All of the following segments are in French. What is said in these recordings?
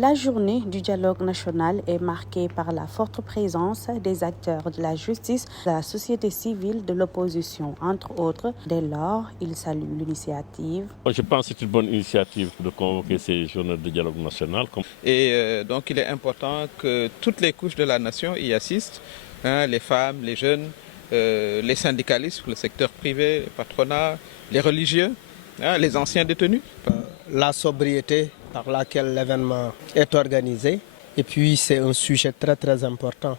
La journée du dialogue national est marquée par la forte présence des acteurs de la justice, de la société civile, de l'opposition, entre autres. Dès lors, il salue l'initiative. Je pense que c'est une bonne initiative de convoquer ces journées de dialogue national. Et donc il est important que toutes les couches de la nation y assistent, les femmes, les jeunes, les syndicalistes, le secteur privé, le patronat, les religieux, les anciens détenus. La sobriété par laquelle l'événement est organisé. Et puis c'est un sujet très très important.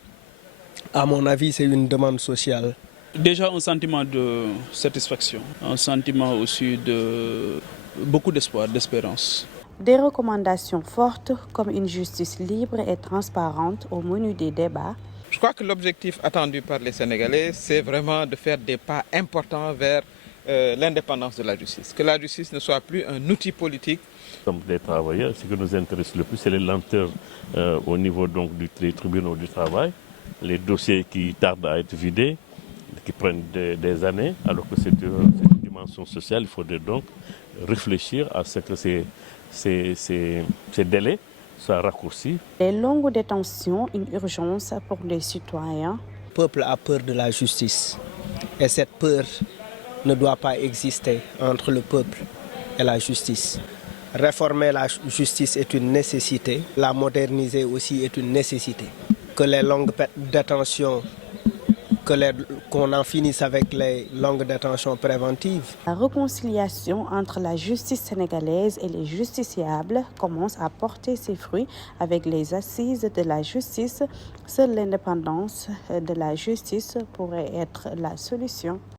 À mon avis, c'est une demande sociale. Déjà un sentiment de satisfaction, un sentiment aussi de beaucoup d'espoir, d'espérance. Des recommandations fortes comme une justice libre et transparente au menu des débats. Je crois que l'objectif attendu par les Sénégalais, c'est vraiment de faire des pas importants vers l'indépendance de la justice. Que la justice ne soit plus un outil politique. Comme des travailleurs, ce qui nous intéresse le plus, c'est les lenteurs au niveau donc, des tribunaux du travail, les dossiers qui tardent à être vidés, qui prennent des années, alors que c'est une dimension sociale. Il faudrait donc réfléchir à ce que ces délais soient raccourcis. Les longues détentions, une urgence pour les citoyens. Le peuple a peur de la justice et cette peur ne doit pas exister entre le peuple et la justice. Réformer la justice est une nécessité, la moderniser aussi est une nécessité. Que les longues détentions, qu'on en finisse avec les longues détentions préventives. La réconciliation entre la justice sénégalaise et les justiciables commence à porter ses fruits avec les assises de la justice. Seule l'indépendance de la justice pourrait être la solution.